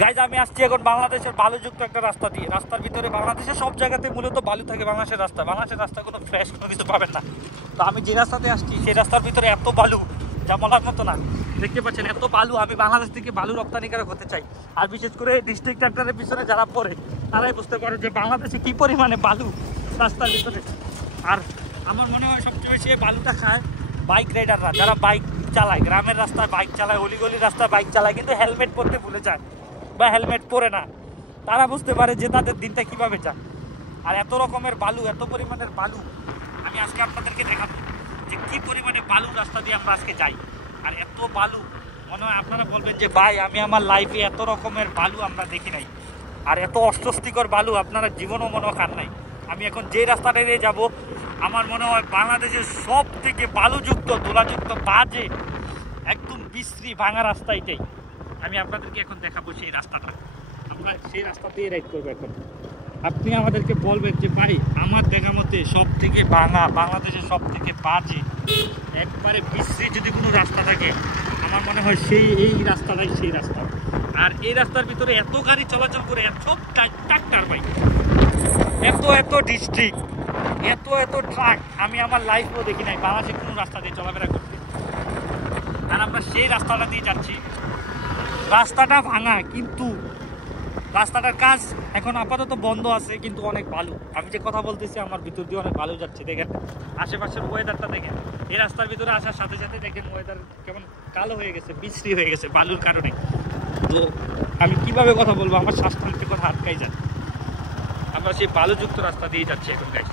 Guys আমি আসছি এখন বাংলাদেশের বালুযুক্ত একটা রাস্তা দিয়ে। রাস্তার ভিতরে বাংলাদেশের সব জায়গাতে মূলত বালু থাকে। বাংলাদেশের রাস্তা কোনো ফ্রেশ কোনো কিছু পাবেন না। তো আমি যে রাস্তাতে আসছি সেই রাস্তার ভিতরে এত বালু যা বলার মতো না। দেখতে পাচ্ছেন এত বালু। আমি বাংলাদেশ থেকে বালু রপ্তানিকারক হতে চাই। আর বিশেষ করে ডিস্ট্রিক্ট ট্রাক্টরের পিছনে যারা পড়ে তারাই বুঝতে পারে যে বাংলাদেশে কী পরিমাণে বালু রাস্তার ভিতরে। আর আমার মনে হয় সবচেয়ে বেশি বালুটা খায় বাইক রাইডাররা, যারা বাইক চালায়, গ্রামের রাস্তায় বাইক চালায়, অলিগলির রাস্তায় বাইক চালায়, কিন্তু হেলমেট পরতে ভুলে যায় বা হেলমেট পরে না। তারা বুঝতে পারে যে তাদের দিনটা কীভাবে যায়। আর এত রকমের বালু, এত পরিমাণের বালু আমি আজকে আপনাদেরকে দেখাবো যে কী পরিমাণে বালু রাস্তা দিয়ে আমরা আজকে যাই। আর এত বালু মনে হয় আপনারা বলবেন যে ভাই আমি আমার লাইফে এত রকমের বালু আমরা দেখি নাই, আর এত অস্বস্তিকর বালু আপনারা জীবনও মনে খান নাই। আমি এখন যে রাস্তাটা দিয়ে যাবো আমার মনে হয় বাংলাদেশের সব থেকে বালুযুক্ত, ধুলাযুক্ত, বাজে, একদম বিশ্রী ভাঙা রাস্তা এটাই। আমি আপনাদেরকে এখন দেখাবো সেই রাস্তাটা। আমরা সেই রাস্তা দিয়ে রাইড করবো এখন। আপনি আমাদেরকে বলবেন যে ভাই আমার দেখা মতে সব থেকে ভাঙা, বাংলাদেশের সব থেকে বাজে, একবারে বিশ্রী যদি কোনো রাস্তা থাকে আমার মনে হয় এই রাস্তাটাই সেই রাস্তা। আর এই রাস্তার ভিতরে এত গাড়ি চলাচল করে, সব ট্রাক্টর ভাই, এত ডিস্ট্রিক্ট, এত ট্রাক আমি আমার লাইফেও দেখি নাই বাংলাদেশে কোনো রাস্তা দিয়ে চলাফেরা করতে। আর আমরা সেই রাস্তাটা দিয়ে যাচ্ছি। রাস্তাটা ভাঙা, কিন্তু রাস্তাটার কাজ এখন আপাতত বন্ধ আছে, কিন্তু অনেক বালু। আমি যে কথা বলতেছি আমার ভিতর দিয়ে অনেক বালু যাচ্ছে। দেখেন আশেপাশের ওয়েদারটা দেখেন। এই রাস্তার ভিতরে আসার সাথে সাথে দেখেন ওয়েদার কেমন কালো হয়ে গেছে, বিশ্রী হয়ে গেছে বালুর কারণে। তো আমি কিভাবে কথা বলবো, আমার শ্বাস টানতে কথা আটকাই যায়। আমরা সেই বালুযুক্ত রাস্তা দিয়ে যাচ্ছি এখন গাইস।